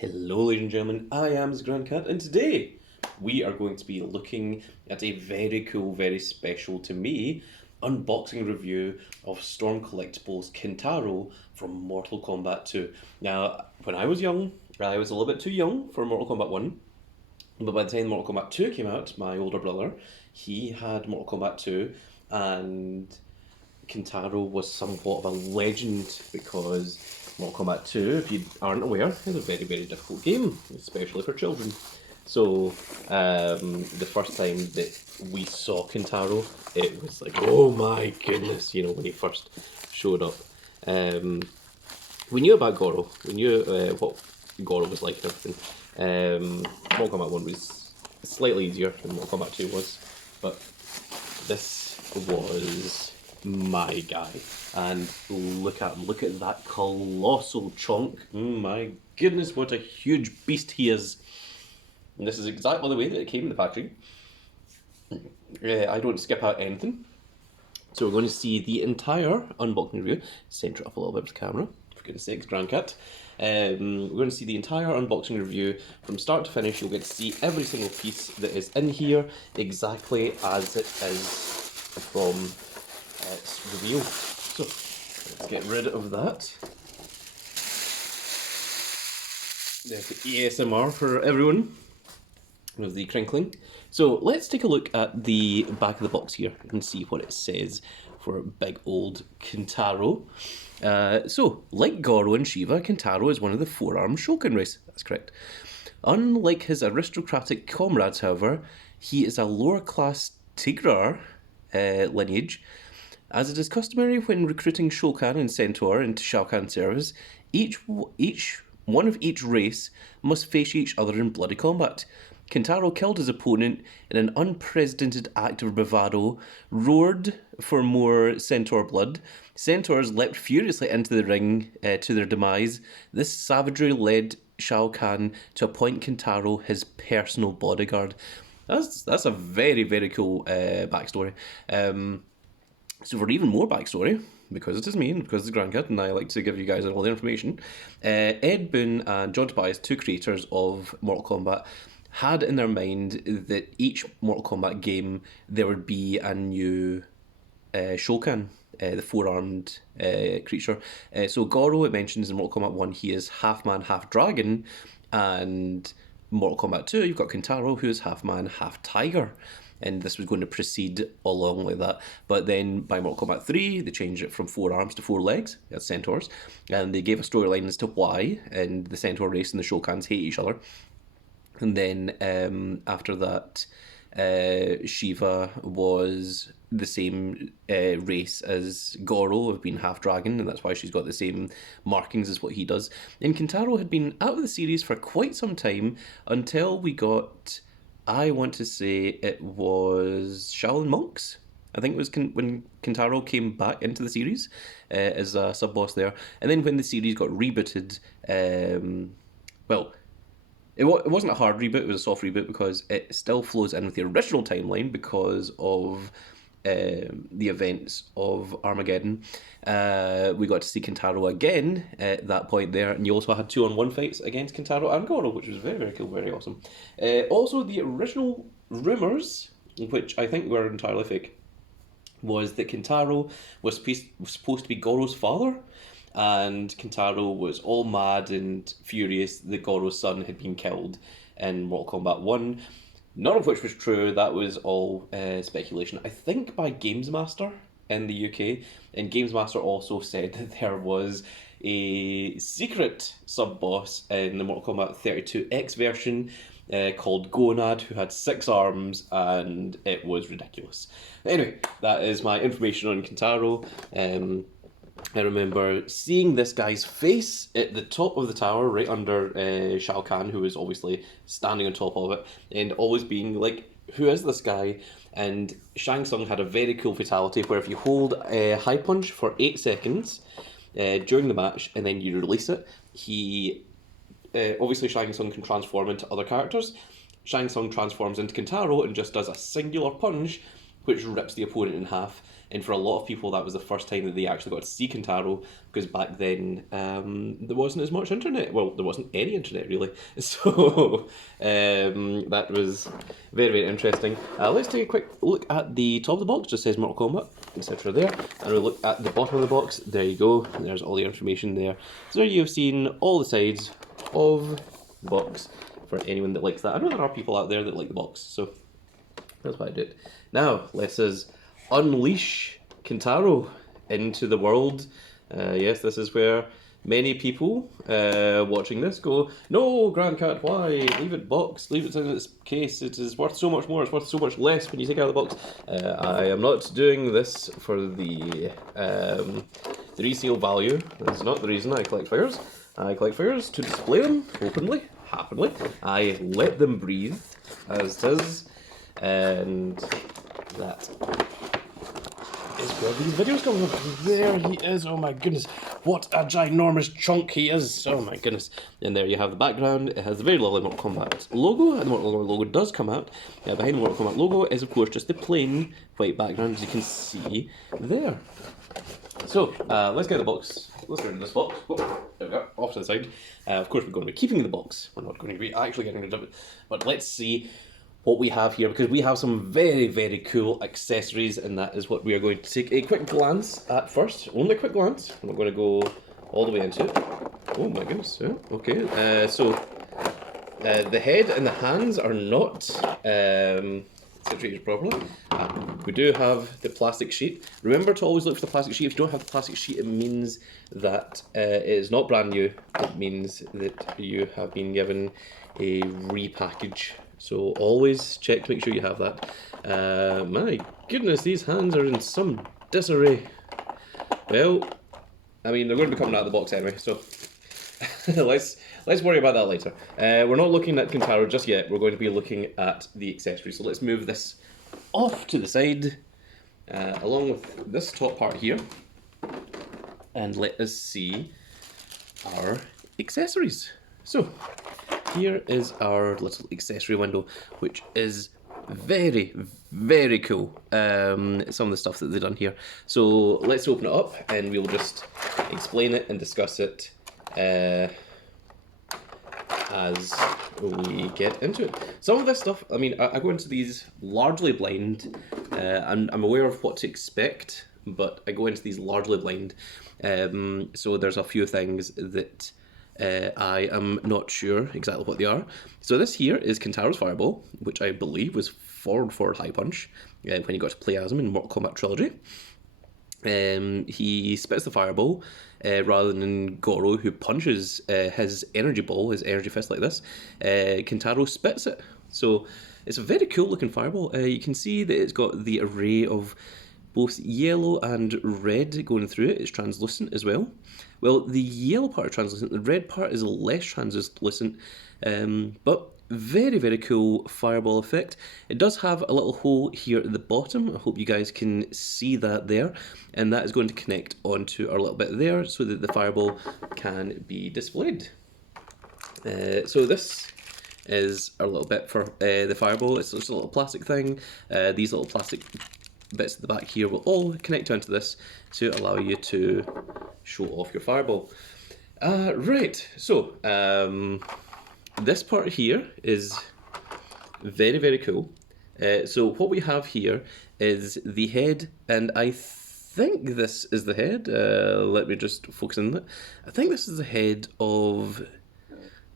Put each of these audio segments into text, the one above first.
Hello, ladies and gentlemen, I am his Grand Cat, and today we are going to be looking at a very cool, very special to me unboxing review of Storm Collectibles Kintaro from Mortal Kombat 2. Now, when I was young, I was a little bit too young for Mortal Kombat 1, but by the time Mortal Kombat 2 came out, my older brother, he had Mortal Kombat 2, and Kintaro was somewhat of a legend because Mortal Kombat 2, if you aren't aware, is a very, very difficult game, especially for children. So, the first time that we saw Kintaro, it was like, oh my goodness, when he first showed up. We knew about Goro, we knew what Goro was like and everything. Mortal Kombat 1 was slightly easier than Mortal Kombat 2 was, but this was my guy. And look at that colossal chonk. My goodness, what a huge beast he is. And this is exactly the way that it came in the packaging. I don't skip out anything. So we're going to see the entire unboxing review. Centre up a little bit with the camera, for goodness sakes, Grand Cat. We're going to see the entire unboxing review from start to finish. You'll get to see every single piece that is in here exactly as it is from its reveal. So let's get rid of that. There's the ASMR for everyone with the crinkling. So let's take a look at the back of the box here and see what it says for big old Kintaro. So, like Goro and Shiva, Kintaro is one of the four-armed Shokan race. That's correct. Unlike his aristocratic comrades, however, he is a lower-class Tigrar lineage. As it is customary when recruiting Shokan and Centaur into Shao Kahn's service, each one of each race must face each other in bloody combat. Kintaro killed his opponent in an unprecedented act of bravado, roared for more Centaur blood. Centaurs leapt furiously into the ring to their demise. This savagery led Shao Kahn to appoint Kintaro his personal bodyguard. That's a very, very cool backstory. So for even more backstory, because it is me and because it's Grand Cat and I like to give you guys all the information, Ed Boon and John Tobias, two creators of Mortal Kombat, had in their mind that each Mortal Kombat game there would be a new Shokan, the four-armed creature. So Goro, it mentions in Mortal Kombat 1, he is half man, half dragon, and Mortal Kombat 2, you've got Kintaro, who is half man, half tiger. And this was going to proceed along like that. But then by Mortal Kombat 3, they changed it from 4 arms to 4 legs, as centaurs. And they gave a storyline as to why, and the centaur race and the Shokans hate each other. And then after that, Shiva was the same race as Goro, of being half dragon, and that's why she's got the same markings as what he does. And Kintaro had been out of the series for quite some time until we got, I want to say it was Shaolin Monks. I think it was when Kintaro came back into the series as a sub-boss there. And then when the series got rebooted, it wasn't a hard reboot, it was a soft reboot because it still flows in with the original timeline because of the events of Armageddon. We got to see Kintaro again at that point there, and you also had 2-on-1 fights against Kintaro and Goro, which was very, very cool, very awesome. Also, the original rumours, which I think were entirely fake, was that Kintaro was supposed to be Goro's father, and Kintaro was all mad and furious that Goro's son had been killed in Mortal Kombat 1. None of which was true, that was all speculation. I think by Games Master in the UK, and Games Master also said that there was a secret sub-boss in the Mortal Kombat 32X version called Gonad, who had 6 arms, and it was ridiculous. Anyway, that is my information on Kintaro. I remember seeing this guy's face at the top of the tower, right under Shao Kahn, who was obviously standing on top of it, and always being like, who is this guy? And Shang Tsung had a very cool fatality where if you hold a high punch for 8 seconds during the match, and then you release it, he... obviously Shang Tsung can transform into other characters. Shang Tsung transforms into Kintaro and just does a singular punch, which rips the opponent in half. And for a lot of people, that was the first time that they actually got to see Kintaro, because back then there wasn't as much internet. Well, there wasn't any internet really. So that was very, very interesting. Let's take a quick look at the top of the box. Just says Mortal Kombat, etc. there. And we'll look at the bottom of the box. There you go. There's all the information there. So there you've seen all the sides of the box for anyone that likes that. I know there are people out there that like the box, so that's why I do it. Now, let's unleash Kintaro into the world. Yes, this is where many people watching this go, no, Grand Cat, why? Leave it boxed, leave it in its case. It is worth so much more, it's worth so much less when you take it out of the box. I am not doing this for the resale value. That's not the reason I collect figures. I collect figures to display them openly, happily. I let them breathe, as it is, and that is where these videos come from. There he is, oh my goodness, what a ginormous chunk he is, oh my goodness. And there you have the background. It has the very lovely Mortal Kombat logo, and the Mortal Kombat logo does come out. Behind the Mortal Kombat logo is of course just the plain white background, as you can see there. So, let's get the box. Let's get rid of this box. Oh, there we go, off to the side. Of course we're going to be keeping the box. We're not going to be actually getting rid of it. But let's see what we have here, because we have some very, very cool accessories, and that is what we are going to take a quick glance at first. Only a quick glance. We're not going to go all the way into it. Oh my goodness. Yeah, okay. So the head and the hands are not situated properly. We do have the plastic sheet. Remember to always look for the plastic sheet. If you don't have the plastic sheet, it means that it is not brand new. It means that you have been given a repackage. So always check to make sure you have that. My goodness, these hands are in some disarray. Well, I mean, they're going to be coming out of the box anyway, so let's worry about that later. We're not looking at Kintaro just yet. We're going to be looking at the accessories. So let's move this off to the side, along with this top part here, and let us see our accessories. So here is our little accessory window, which is very, very cool. Some of the stuff that they've done here. So let's open it up and we'll just explain it and discuss it as we get into it. Some of this stuff, I mean, I go into these largely blind. I'm aware of what to expect, but I go into these largely blind. So there's a few things that I am not sure exactly what they are. So this here is Kintaro's Fireball, which I believe was forward high punch when he got to play as him in Mortal Kombat Trilogy. He spits the fireball rather than Goro, who punches his energy ball, his energy fist like this. Kintaro spits it. So it's a very cool looking fireball. You can see that it's got the array of both yellow and red going through it. It's translucent as well. Well, the yellow part is translucent, the red part is less translucent, but very, very cool fireball effect. It does have a little hole here at the bottom. I hope you guys can see that there, and that is going to connect onto our little bit there so that the fireball can be displayed. So this is our little bit for the fireball. It's just a little plastic thing. These little plastic bits at the back here will all connect onto this to allow you to show off your fireball. Right, so this part here is very, very cool. So what we have here is the head, and I think this is the head. Let me just focus on that. I think this is the head of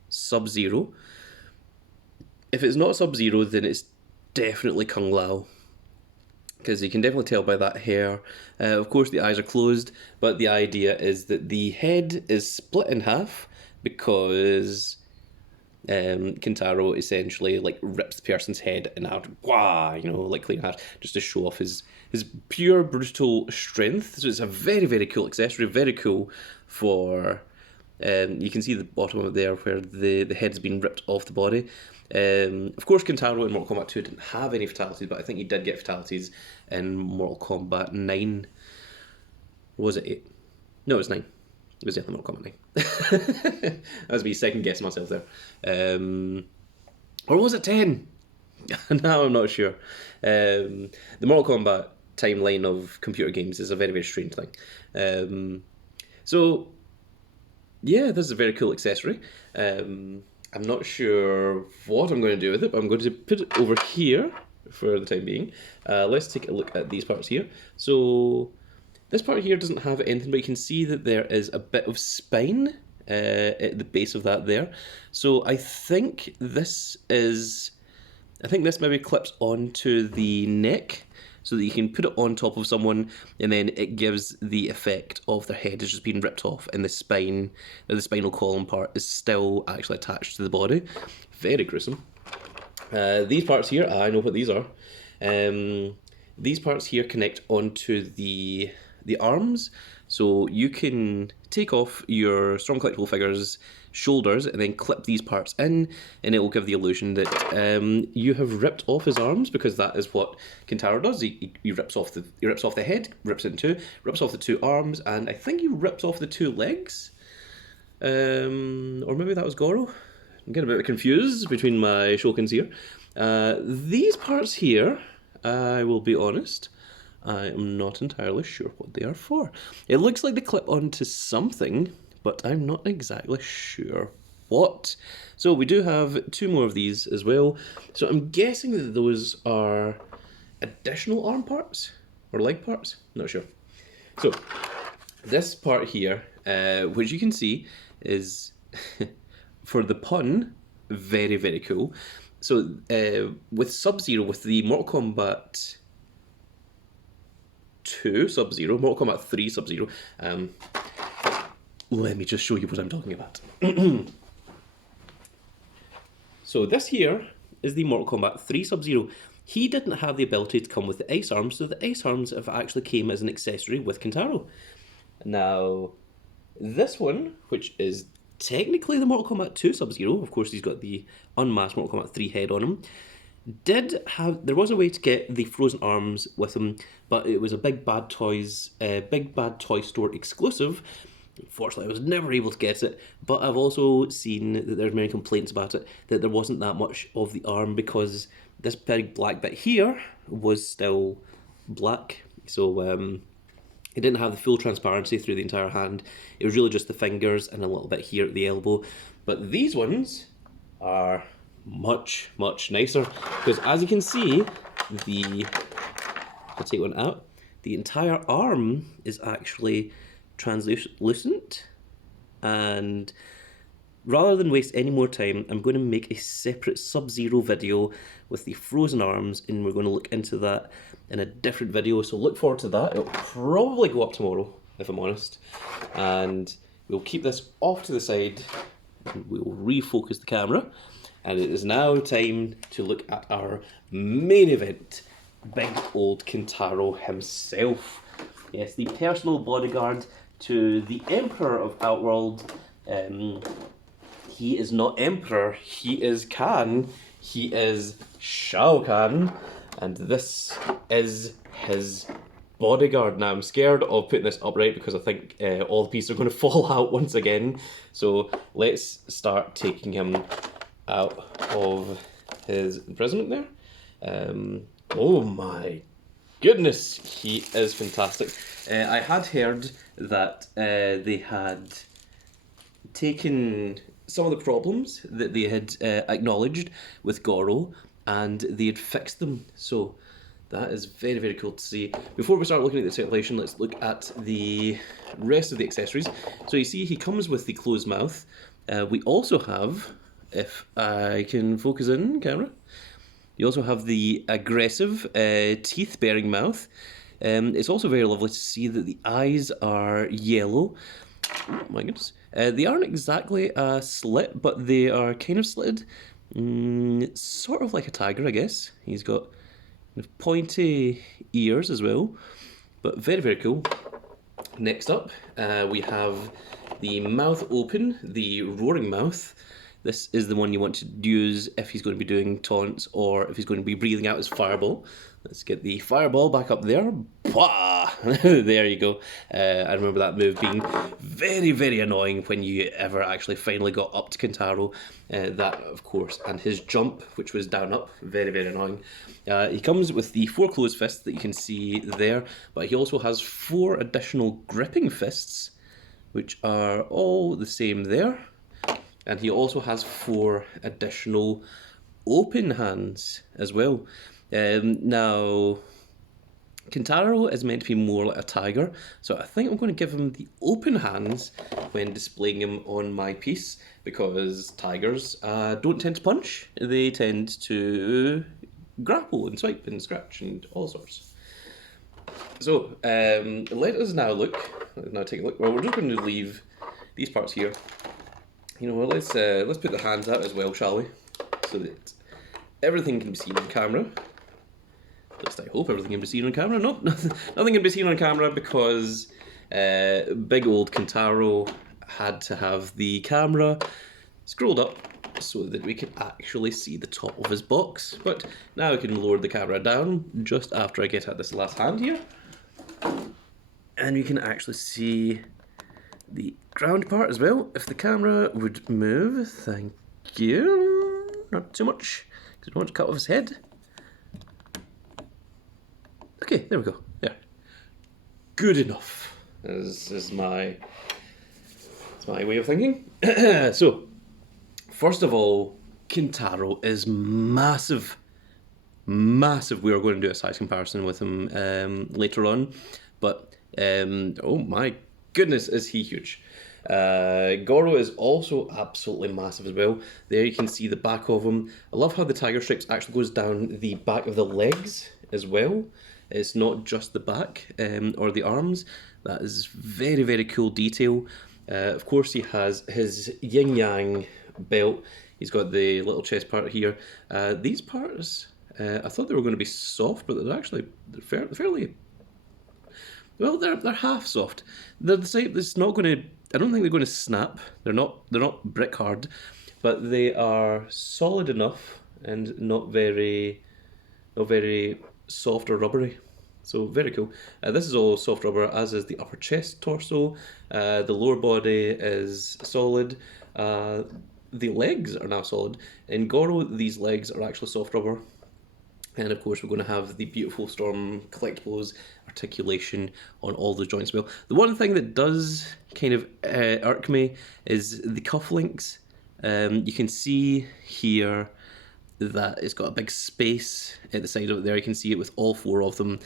Sub-Zero. If it's not Sub-Zero, then it's definitely Kung Lao, because you can definitely tell by that hair. Of course the eyes are closed, but the idea is that the head is split in half because Kintaro essentially like rips the person's head in half, wah, you know, like clean half, just to show off his pure brutal strength. So it's a very, very cool accessory, very cool for, you can see the bottom of it there where the head's been ripped off the body. Of course, Kintaro in Mortal Kombat 2 didn't have any fatalities, but I think he did get fatalities in Mortal Kombat 9. Or was it 8? No, it was 9. It was definitely Mortal Kombat 9. That was me second guessing myself there. Or was it 10? Now I'm not sure. The Mortal Kombat timeline of computer games is a very, very strange thing. So, yeah, this is a very cool accessory. I'm not sure what I'm going to do with it, but I'm going to put it over here for the time being. Let's take a look at these parts here. So, this part here doesn't have anything, but you can see that there is a bit of spine at the base of that there. So I think this maybe clips onto the neck so that you can put it on top of someone and then it gives the effect of their head has just been ripped off and the spine, the spinal column part is still actually attached to the body. Very gruesome. These parts here, I know what these are. These parts here connect onto the arms, so you can take off your strong collectible figure's shoulders and then clip these parts in, and it will give the illusion that you have ripped off his arms, because that is what Kintaro does. He rips off the head, rips it in two, rips off the two arms, and I think he rips off the two legs. Or maybe that was Goro. I'm getting a bit confused between my Shokans here. These parts here, I will be honest, I am not entirely sure what they are for. It looks like they clip onto something, but I'm not exactly sure what. So we do have two more of these as well. So I'm guessing that those are additional arm parts or leg parts. Not sure. So this part here, which you can see is, for the pun, very, very cool. So with Sub-Zero, with the Mortal Kombat 2 Sub-Zero, Mortal Kombat 3 Sub-Zero, let me just show you what I'm talking about. So this here is the Mortal Kombat 3 Sub-Zero. He didn't have the ability to come with the Ace Arms, so the Ace Arms have actually came as an accessory with Kintaro. Now, this one, which is technically the Mortal Kombat 2 Sub-Zero, of course he's got the unmasked Mortal Kombat 3 head on him, there was a way to get the frozen arms with him, but it was a Big Bad Toy Store exclusive. Unfortunately, I was never able to get it, but I've also seen that there's many complaints about it, that there wasn't that much of the arm because this big black bit here was still black, so it didn't have the full transparency through the entire hand. It was really just the fingers and a little bit here at the elbow. But these ones are much, much nicer, because as you can see, I'll take one out, the entire arm is actually translucent. And rather than waste any more time, I'm going to make a separate Sub-Zero video with the frozen arms, and we're going to look into that in a different video, so look forward to that. It'll probably go up tomorrow, if I'm honest. And we'll keep this off to the side, and we'll refocus the camera. And it is now time to look at our main event, big old Kintaro himself. Yes, the personal bodyguard to the Emperor of Outworld. He is not Emperor, he is Khan, he is Shao Kahn, and this is his bodyguard. Now I'm scared of putting this upright because I think all the pieces are going to fall out once again, so let's start taking him out of his imprisonment there. Oh my goodness, he is fantastic. I had heard that they had taken some of the problems that they had acknowledged with Goro, and they had fixed them, so that is very, very cool to see. Before we start looking at the articulation, let's look at the rest of the accessories. So you see he comes with the closed mouth. We also have, if I can focus in camera, you also have the aggressive teeth-bearing mouth. It's also very lovely to see that the eyes are yellow. Oh my goodness. They aren't exactly a slit, but they are kind of slitted. Sort of like a tiger, I guess. He's got pointy ears as well, but very, very cool. Next up, we have the mouth open, the roaring mouth. This is the one you want to use if he's going to be doing taunts or if he's going to be breathing out his fireball. Let's get the fireball back up there. Pwah! There you go. I remember that move being very, very annoying when you ever actually finally got up to Kintaro. That, of course, and his jump, which was down up, very, very annoying. He comes with the 4 closed fists that you can see there, but he also has 4 additional gripping fists, which are all the same there. And he also has 4 additional open hands as well. Now, Kintaro is meant to be more like a tiger, so I think I'm going to give him the open hands when displaying him on my piece, because tigers don't tend to punch, they tend to grapple and swipe and scratch and all sorts. So, let us now take a look. Well, we're just going to leave these parts here. You know, let's put the hands out as well, shall we? So that everything can be seen on camera. At least I hope everything can be seen on camera. Nope, nothing can be seen on camera because big old Kintaro had to have the camera scrolled up so that we could actually see the top of his box. But now I can lower the camera down just after I get at this last hand here. And we can actually see the ground part as well. If the camera would move, thank you. Not too much, because I don't want to cut off his head. Okay, there we go. There. Good enough. This is my way of thinking. So, first of all, Kintaro is massive. Massive. We are going to do a size comparison with him later on. But, oh my goodness, is he huge. Goro is also absolutely massive as well. There you can see the back of him. I love how the tiger stripes actually goes down the back of the legs as well. It's not just the back or the arms. That is very, very cool detail. Of course, he has his yin-yang belt. He's got the little chest part here. These parts, I thought they were going to be soft, but they're actually fairly... Well, they're half soft. They're the same. It's not going to... I don't think they're going to snap. They're not brick hard, but they are solid enough and not very soft or rubbery. So very cool. This is all soft rubber, as is the upper chest, torso. The lower body is solid. The legs are now solid. In Goro, these legs are actually soft rubber. And of course, we're going to have the beautiful Storm Collectibles articulation on all the joints as well. The one thing that does kind of irk me is the cufflinks. You can see here that it's got a big space at the side of it there. You can see it with all 4 of them.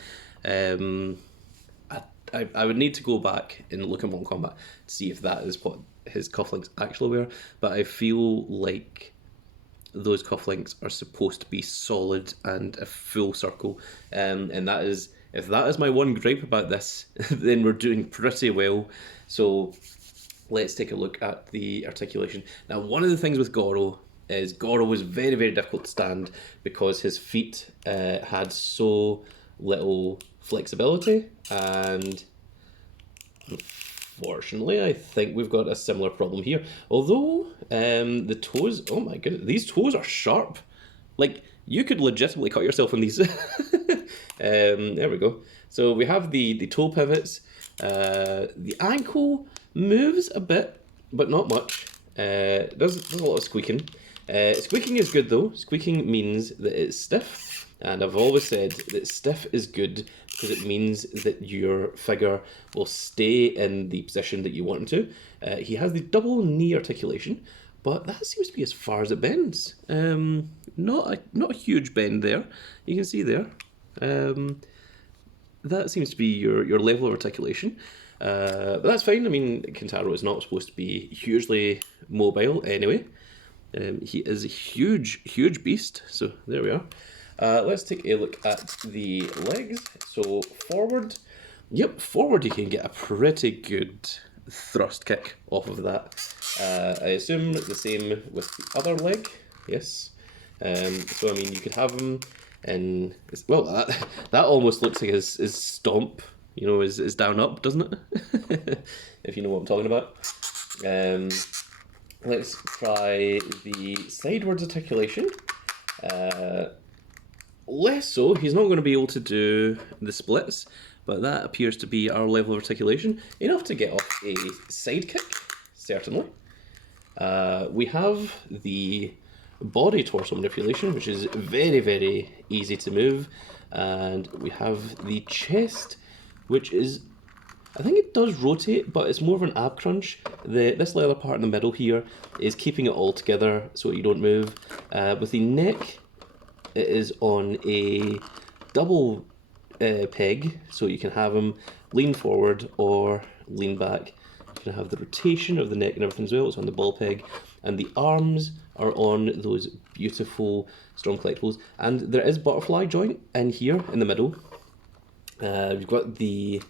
I would need to go back and look at Mortal Kombat to see if that is what his cufflinks actually were, but I feel like those cufflinks are supposed to be solid and a full circle, and that is, if that is my one gripe about this, then we're doing pretty well. So let's take a look at the articulation. Now, one of the things with Goro is Goro was very, very difficult to stand because his feet had so little flexibility, and unfortunately I think we've got a similar problem here. Although the toes, oh my goodness, these toes are sharp. Like, you could legitimately cut yourself on these. There we go. So we have the toe pivots. The ankle moves a bit, but not much. There's a lot of squeaking. Squeaking is good though. Squeaking means that it's stiff, and I've always said that stiff is good because it means that your figure will stay in the position that you want him to. He has the double knee articulation, but that seems to be as far as it bends. Not a huge bend there. You can see there. That seems to be your level of articulation. But that's fine. I mean, Kintaro is not supposed to be hugely mobile anyway. He is a huge, huge beast. So there we are. Let's take a look at the legs. So forward. Yep, forward you can get a pretty good thrust kick off of that. I assume the same with the other leg. Yes. So I mean, you could have him in, well, that almost looks like his stomp, you know, is down up, doesn't it? If you know what I'm talking about. Let's try the sidewards articulation. Less so, he's not going to be able to do the splits, but that appears to be our level of articulation. Enough to get off a sidekick, certainly. We have the body torso manipulation, which is very, very easy to move. And we have the chest, which is, I think it does rotate, but it's more of an ab crunch. This leather part in the middle here is keeping it all together so you don't move. With the neck, it is on a double peg, so you can have them lean forward or lean back. You can have the rotation of the neck and everything as well. It's on the ball peg, and the arms are on those beautiful Strong Collectibles. And there is butterfly joint in here in the middle. We've got the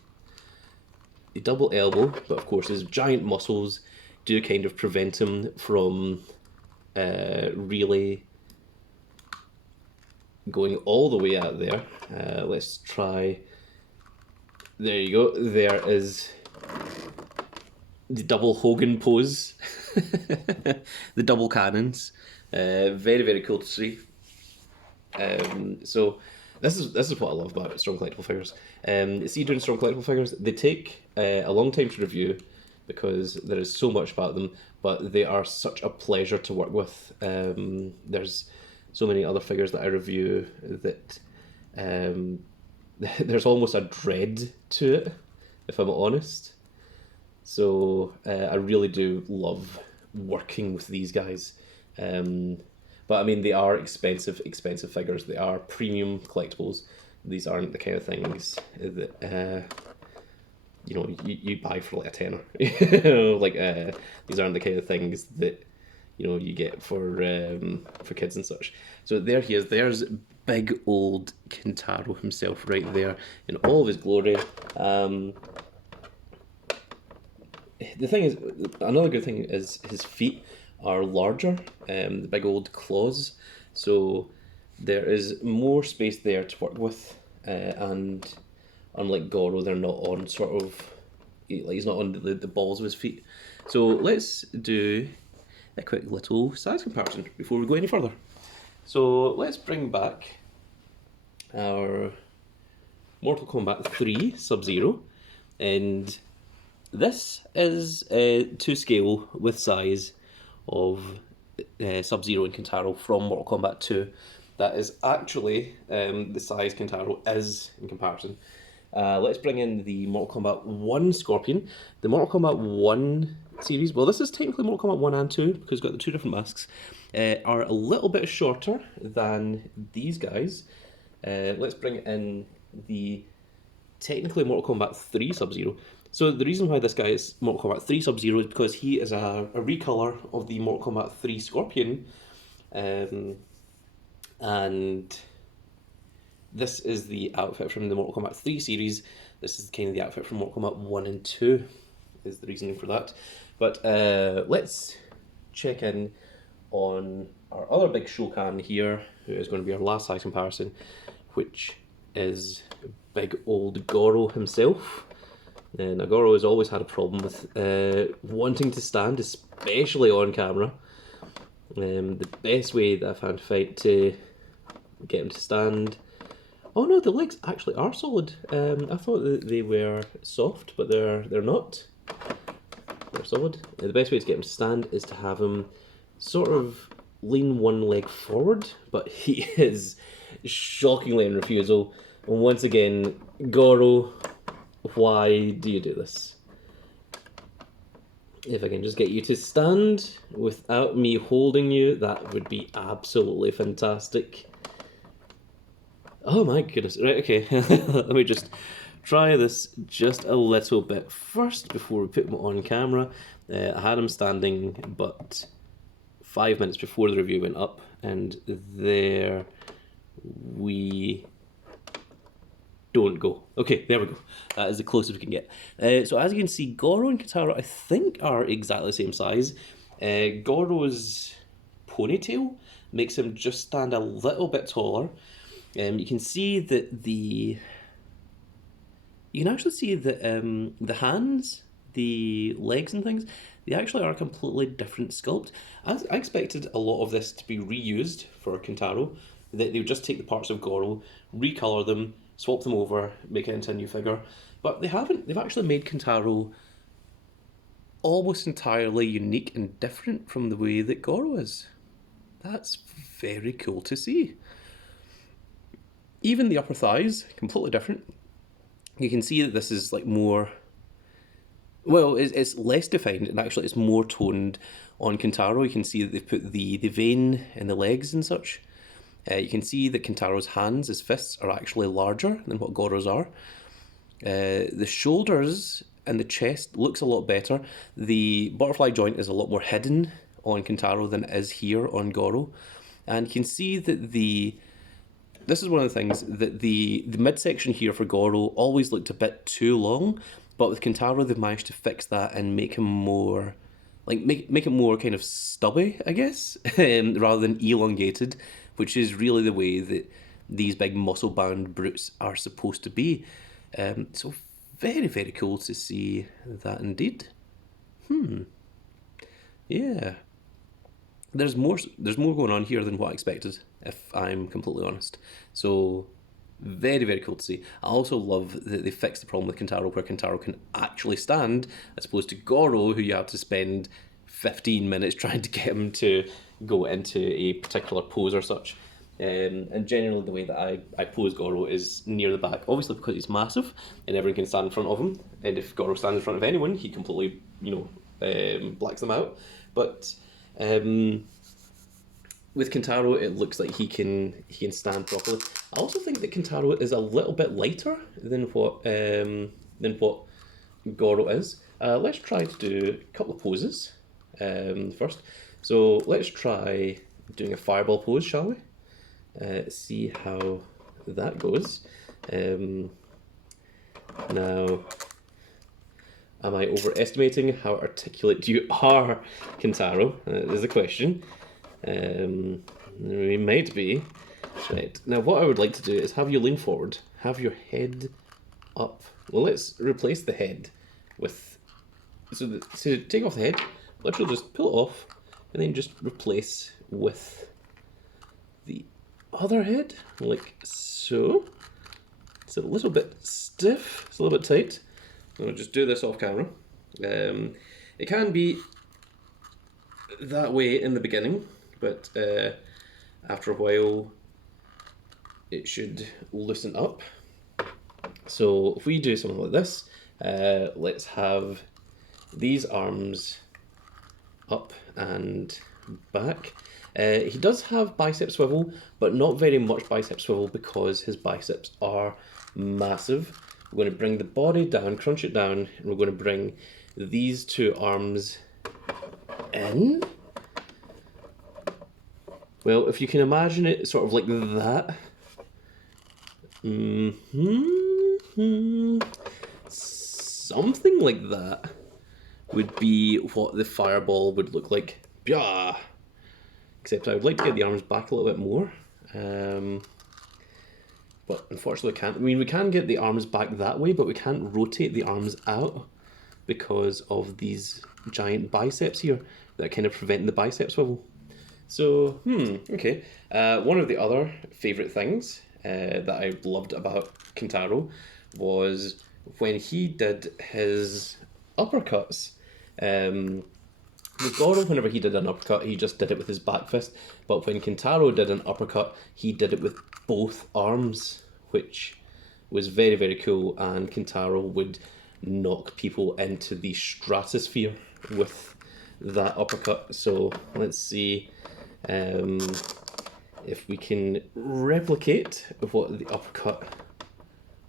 double elbow, but of course his giant muscles do kind of prevent him from really going all the way out there. Let's try. There you go. There is the double Hogan pose, the double cannons. Very, very cool to see. So this is what I love about Strong Collectible figures. See, doing Strong Collectible figures, they take a long time to review because there is so much about them, but they are such a pleasure to work with. There's so many other figures that I review that there's almost a dread to it, if I'm honest. So I really do love working with these guys. But I mean, they are expensive figures. They are premium collectibles. These aren't the kind of things that you know you buy for like a tenner. Like these aren't the kind of things that you get for kids and such. So there he is. There's big old Kintaro himself right there in all of his glory. The thing is, another good thing is his feet are larger, the big old claws, so there is more space there to work with, and unlike Goro, they're not on sort of, like he's not on the balls of his feet. So let's do a quick little size comparison before we go any further. So let's bring back our Mortal Kombat 3 Sub-Zero, and this is to scale with size of Sub-Zero and Kintaro from Mortal Kombat 2. That is actually the size Kintaro is in comparison. Let's bring in the Mortal Kombat 1 Scorpion. The Mortal Kombat 1 series, well, this is technically Mortal Kombat 1 and 2 because it's got the two different masks, are a little bit shorter than these guys. Let's bring in the technically Mortal Kombat 3 Sub-Zero. So the reason why this guy is Mortal Kombat 3 Sub-Zero is because he is a recolor of the Mortal Kombat 3 Scorpion. And this is the outfit from the Mortal Kombat 3 series. This is kind of the outfit from Mortal Kombat 1 and 2, is the reasoning for that. But let's check in on our other big Shokan here, who is going to be our last size comparison, which is big old Goro himself. Now, Goro has always had a problem with wanting to stand, especially on camera. The best way that I found to get him to stand... Oh no, the legs actually are solid. I thought that they were soft, but they're not. They're solid. The best way to get him to stand is to have him sort of lean one leg forward, but he is shockingly in refusal. And once again, Goro, why do you do this? If I can just get you to stand without me holding you, that would be absolutely fantastic. Oh my goodness. Right, okay. Let me just try this just a little bit first before we put him on camera. I had him standing, but 5 minutes before the review went up, and there we don't go. Okay, there we go. That is the closest we can get. So as you can see, Goro and Kintaro, I think, are exactly the same size. Goro's ponytail makes him just stand a little bit taller. You can see that you can actually see that the hands, the legs and things, they actually are a completely different sculpt. I expected a lot of this to be reused for Kintaro, that they would just take the parts of Goro, recolour them, swap them over, make it into a new figure. But they haven't. They've actually made Kintaro almost entirely unique and different from the way that Goro is. That's very cool to see. Even the upper thighs, completely different. You can see that this is like more... Well, it's less defined, and actually it's more toned on Kintaro. You can see that they've put the vein in the legs and such. You can see that Kintaro's hands, his fists, are actually larger than what Goro's are. The shoulders and the chest looks a lot better. The butterfly joint is a lot more hidden on Kintaro than it is here on Goro. And you can see that this is one of the things, that the midsection here for Goro always looked a bit too long, but with Kintaro they've managed to fix that and make him more, like, make it more kind of stubby, I guess, rather than elongated, which is really the way that these big muscle-bound brutes are supposed to be. So very, very cool to see that indeed. Yeah. There's more going on here than what I expected, if I'm completely honest. So very, very cool to see. I also love that they fixed the problem with Kintaro, where Kintaro can actually stand, as opposed to Goro, who you have to spend 15 minutes trying to get him to go into a particular pose or such. And generally the way that I pose Goro is near the back, obviously because he's massive and everyone can stand in front of him, and if Goro stands in front of anyone, he completely, blacks them out. But with Kintaro, it looks like he can stand properly. I also think that Kintaro is a little bit lighter than what Goro is. Let's try to do a couple of poses first. So let's try doing a fireball pose, shall we? See how that goes. Now, am I overestimating how articulate you are, Kintaro? Is the question. We might be. Right, now what I would like to do is have you lean forward, have your head up. Well, let's replace the head with... So to take off the head, literally just pull it off, and then just replace with the other head, like so. It's a little bit stiff, it's a little bit tight. I'm going to just do this off camera. It can be that way in the beginning, but after a while it should loosen up. So if we do something like this, let's have these arms up and back. He does have bicep swivel, but not very much bicep swivel because his biceps are massive. We're going to bring the body down, crunch it down, and we're going to bring these two arms in. Well, if you can imagine it sort of like that. Something like that would be what the fireball would look like. Yeah. Except I would like to get the arms back a little bit more. But unfortunately I can't. I mean, we can get the arms back that way, but we can't rotate the arms out because of these giant biceps here that kind of prevent the bicep swivel. So, okay. One of the other favourite things that I loved about Kintaro was when he did his uppercuts. With Goro, whenever he did an uppercut, he just did it with his back fist. But when Kintaro did an uppercut, he did it with both arms, which was very, very cool. And Kintaro would knock people into the stratosphere with that uppercut. So let's see if we can replicate what the uppercut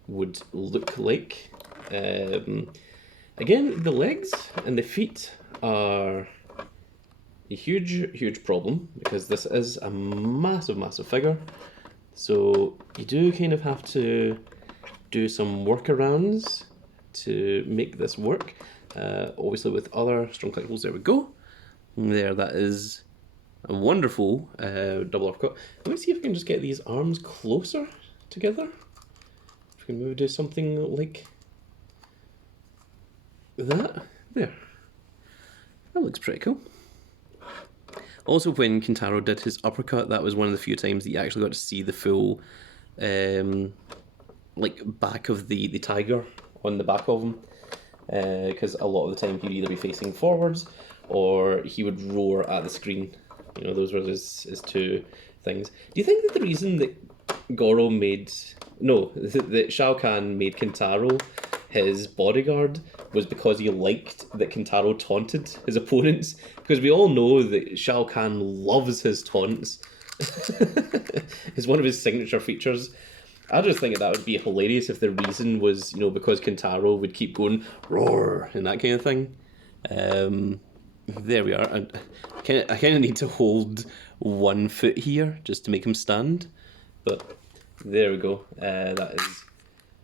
would look like. Again, the legs and the feet are a huge problem because this is a massive figure. So you do kind of have to do some workarounds to make this work. Obviously with other strong collectibles, there we go. There, that is a wonderful double uppercut. Let me see if I can just get these arms closer together. If we can maybe do something like that. There. That looks pretty cool. Also, when Kintaro did his uppercut, that was one of the few times that you actually got to see the full, like, back of the tiger on the back of him. Because a lot of the time he'd either be facing forwards or he would roar at the screen. You know, those were his two things. Do you think that the reason that that Shao Kahn made Kintaro his bodyguard was because he liked that Kintaro taunted his opponents? Because we all know that Shao Kahn loves his taunts. It's one of his signature features. I just think that would be hilarious if the reason was, you know, because Kintaro would keep going roar and that kind of thing. There we are. I kind of need to hold 1 foot here just to make him stand, but there we go. That is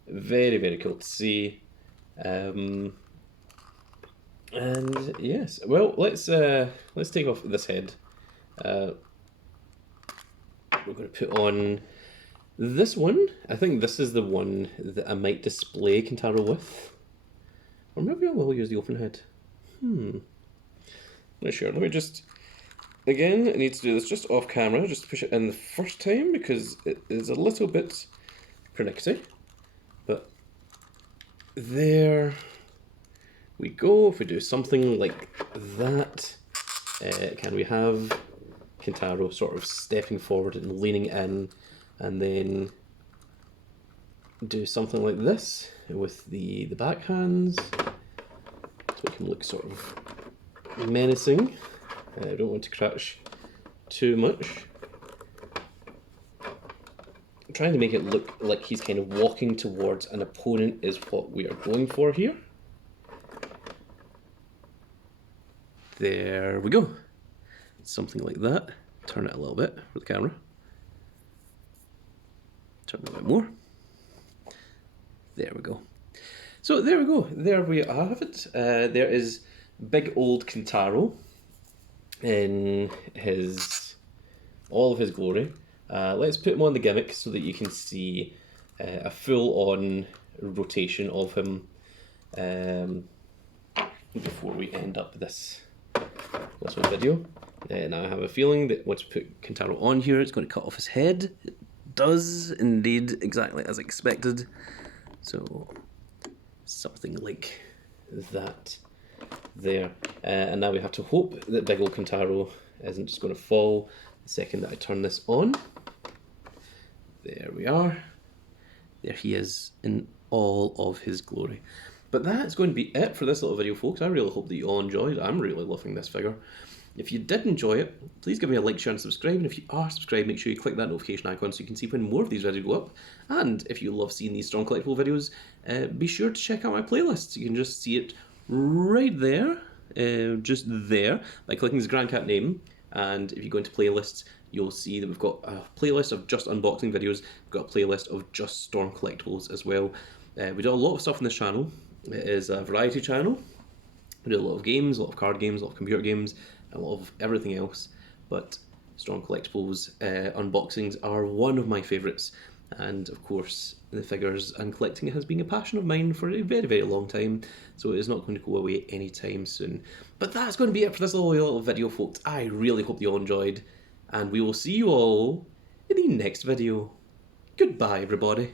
very, very cool to see. And yes, well, let's take off this head. We're going to put on this one. I think this is the one that I might display Kintaro with. Or maybe I will use the open head. Not sure. Let me just... Again, I need to do this just off camera, just push it in the first time because it is a little bit pernickety. But there we go. If we do something like that, can we have Kintaro sort of stepping forward and leaning in, and then do something like this with the backhands, so it can look sort of menacing. I don't want to crouch too much. I'm trying to make it look like he's kind of walking towards an opponent is what we are going for here. There we go. Something like that. Turn it a little bit for the camera. Turn it a bit more. There we go. So there we go. There we have it. There is big old Kintaro in all of his glory. Let's put him on the gimmick so that you can see a full-on rotation of him before we end up this one video. Now I have a feeling that once we put Kintaro on here, it's going to cut off his head. It does indeed, exactly as expected. So something like that there. And now we have to hope that big old Kintaro isn't just going to fall the second that I turn this on. There we are. There he is in all of his glory. But that's going to be it for this little video, folks. I really hope that you all enjoyed. I'm really loving this figure. If you did enjoy it, please give me a like, share and subscribe. And if you are subscribed, make sure you click that notification icon so you can see when more of these videos go up. And if you love seeing these strong collectible videos, be sure to check out my playlists. You can just see it right there, just there, by clicking the Grand Cat name. And if you go into playlists, you'll see that we've got a playlist of just unboxing videos. We've got a playlist of just Storm Collectibles as well. We do a lot of stuff on this channel. It is a variety channel. We do a lot of games, a lot of card games, a lot of computer games, a lot of everything else. But Storm Collectibles unboxings are one of my favourites. And of course, the figures and collecting has been a passion of mine for a very, very long time. So it is not going to go away anytime soon. But that's going to be it for this little video, folks. I really hope you all enjoyed. And we will see you all in the next video. Goodbye, everybody.